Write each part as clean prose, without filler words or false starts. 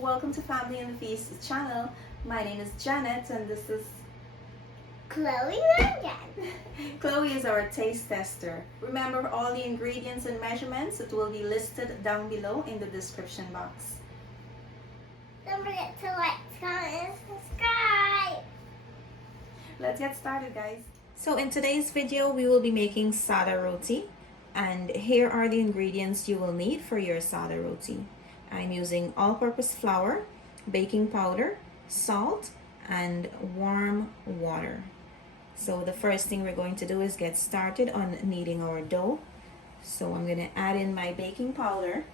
Welcome to Family and the Feast channel. My name is Janet and this is Chloe again. Chloe is our taste tester. Remember all the ingredients and measurements that will be listed down below in the description box. Don't forget to like, comment, and subscribe. Let's get started, guys. So in today's video, we will be making Sada Roti. And here are the ingredients you will need for your Sada Roti. I'm using all-purpose flour, baking powder, salt, and warm water. So the first thing we're going to do is get started on kneading our dough. So I'm going to add in my baking powder,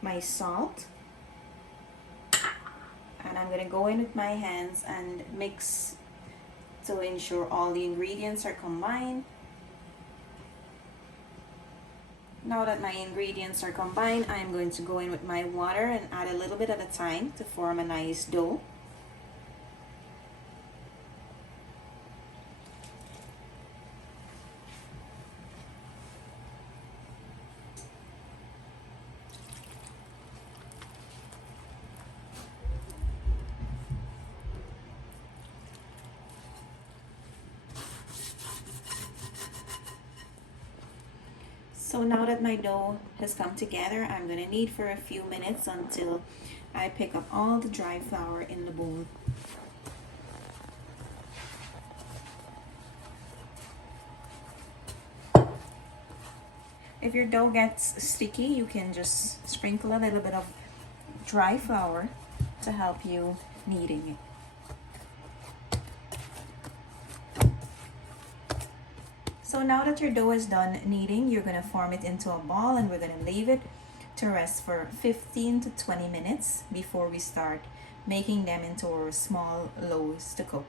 my salt, and I'm going to go in with my hands and mix to ensure all the ingredients are combined. Now that my ingredients are combined, I'm going to go in with my water and add a little bit at a time to form a nice dough. So now that my dough has come together, I'm going to knead for a few minutes until I pick up all the dry flour in the bowl. If your dough gets sticky, you can just sprinkle a little bit of dry flour to help you kneading it. So now that your dough is done kneading, you're going to form it into a ball and we're going to leave it to rest for 15 to 20 minutes before we start making them into our small loaves to cook.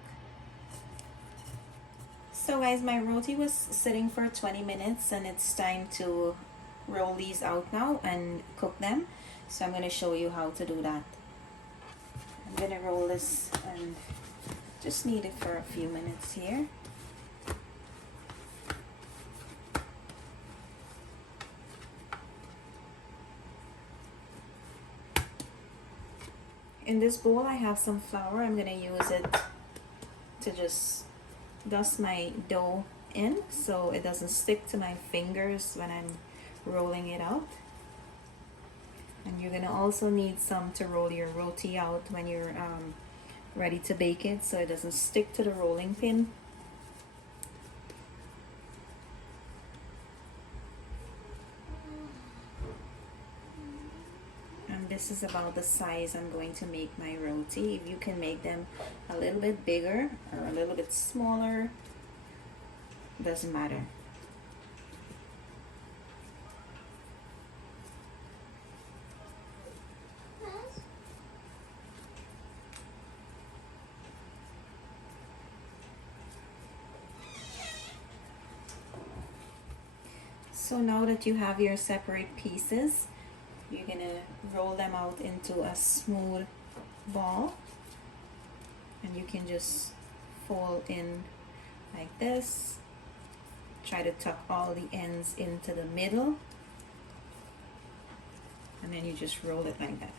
So guys, my roti was sitting for 20 minutes and it's time to roll these out now and cook them. So I'm going to show you how to do that. I'm going to roll this and just knead it for a few minutes here. In this bowl, I have some flour. I'm going to use it to just dust my dough in so it doesn't stick to my fingers when I'm rolling it out. And you're going to also need some to roll your roti out when you're ready to bake it so it doesn't stick to the rolling pin. This is about the size I'm going to make my roti. If you can make them a little bit bigger or a little bit smaller, doesn't matter. So now that you have your separate pieces, you're gonna roll them out into a smooth ball and you can just fold in like this. Try to tuck all the ends into the middle and then you just roll it like that.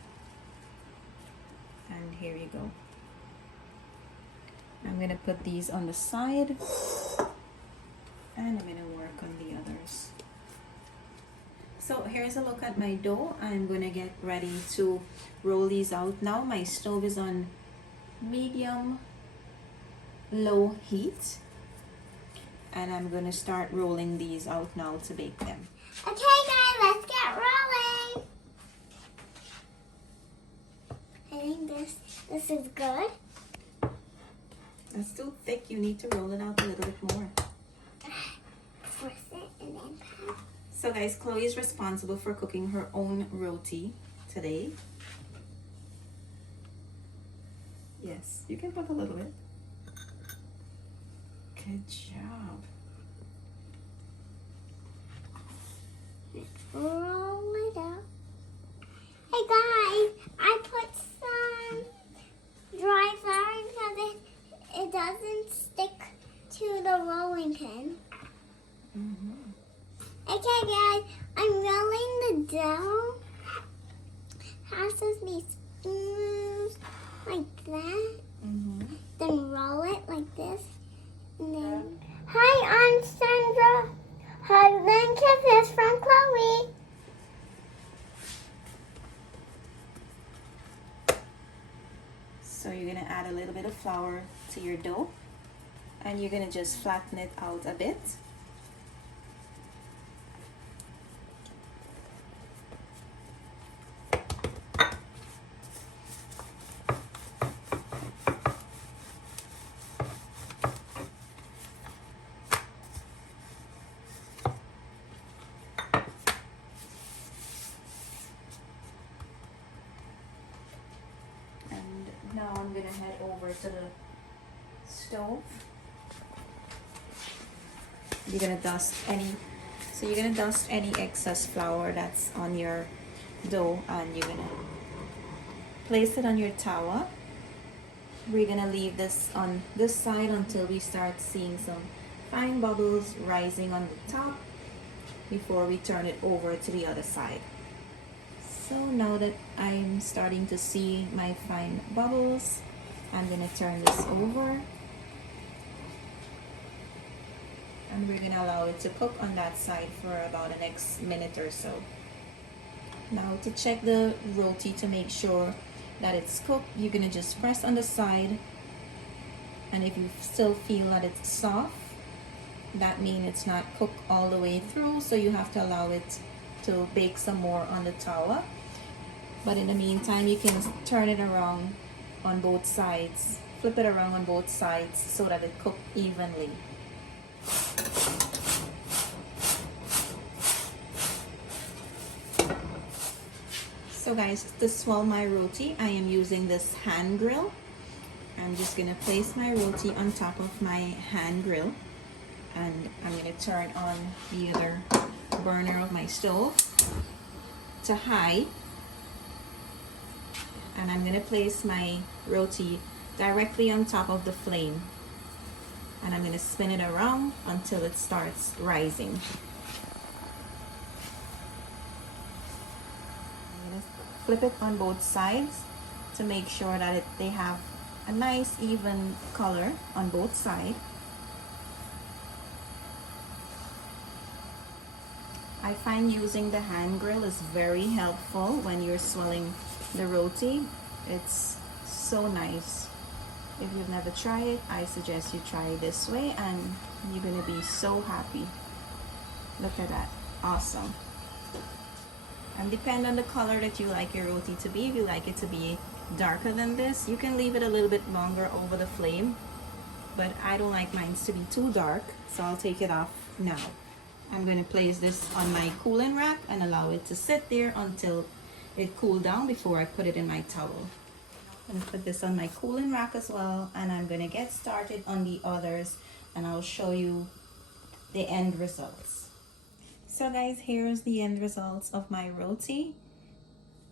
And here you go. I'm gonna put these on the side and I'm gonna work on the others. So here's a look at my dough. I'm going to get ready to roll these out now. My stove is on medium low heat. And I'm going to start rolling these out now to bake them. Okay guys, let's get rolling. I think this is good. It's too thick. You need to roll it out a little bit more. Force it and then pat. So guys, Chloe is responsible for cooking her own roti today. Yes, you can put a little bit. Good job. Roll it out. Hey guys, I put some dry flour because it doesn't stick to the rolling pin. Okay guys, I'm rolling the dough has to be smooth like that. Then roll it like this. And then, hi, I'm Sandra. Hi, then kisses from Chloe. So you're gonna add a little bit of flour to your dough, and you're gonna just flatten it out a bit. Now I'm gonna head over to the stove. You're gonna dust any excess flour that's on your dough, and you're gonna place it on your tower. We're gonna leave this on this side until we start seeing some fine bubbles rising on the top before we turn it over to the other side. So now that I'm starting to see my fine bubbles, I'm gonna turn this over, and we're gonna allow it to cook on that side for about the next minute or so. Now to check the roti to make sure that it's cooked, you're gonna just press on the side, and if you still feel that it's soft, that means it's not cooked all the way through, so you have to allow it to bake some more on the tower. But in the meantime, you can turn it around on both sides, flip it around on both sides so that it cooks evenly. So guys, to swirl my roti, I am using this hand grill. I'm just gonna place my roti on top of my hand grill, and I'm gonna turn on the other burner of my stove to high, and I'm gonna place my roti directly on top of the flame, and I'm gonna spin it around until it starts rising. I'm gonna flip it on both sides to make sure that they have a nice even color on both sides. I find using the hand grill is very helpful when you're swirling the roti. It's so nice. If you've never tried it, I suggest you try it this way, and you're gonna be so happy. Look at that, awesome. And depend on the color that you like your roti to be. If you like it to be darker than this, you can leave it a little bit longer over the flame, but I don't like mine to be too dark, so I'll take it off now. I'm going to place this on my cooling rack and allow it to sit there until it cool down before I put it in my towel. I'm going to put this on my cooling rack as well, and I'm going to get started on the others, and I'll show you the end results. So guys, here's the end results of my roti.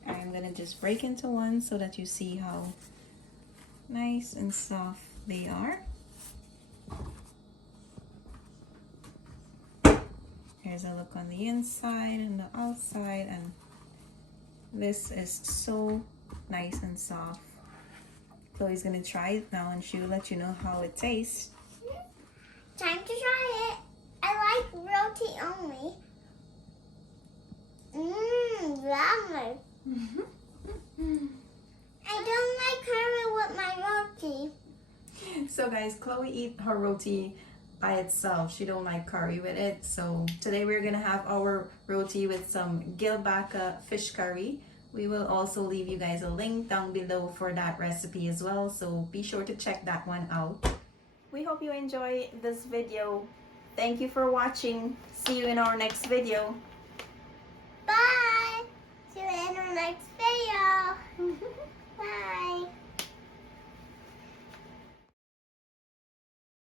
I'm going to just break into one so that you see how nice and soft they are. Here's a look on the inside and the outside, and this is so nice and soft. Chloe's gonna try it now, and she'll let you know how it tastes. Time to try it. I like roti only. Yummy. I don't like curry with my roti. So guys, Chloe eat her roti by itself. She don't like curry with it. So today we're gonna have our roti with some gilbaka fish curry. We will also leave you guys a link down below for that recipe as well, so be sure to check that one out. We hope you enjoy this video. Thank you for watching. See you in our next video. Bye. See you in our next video. Bye.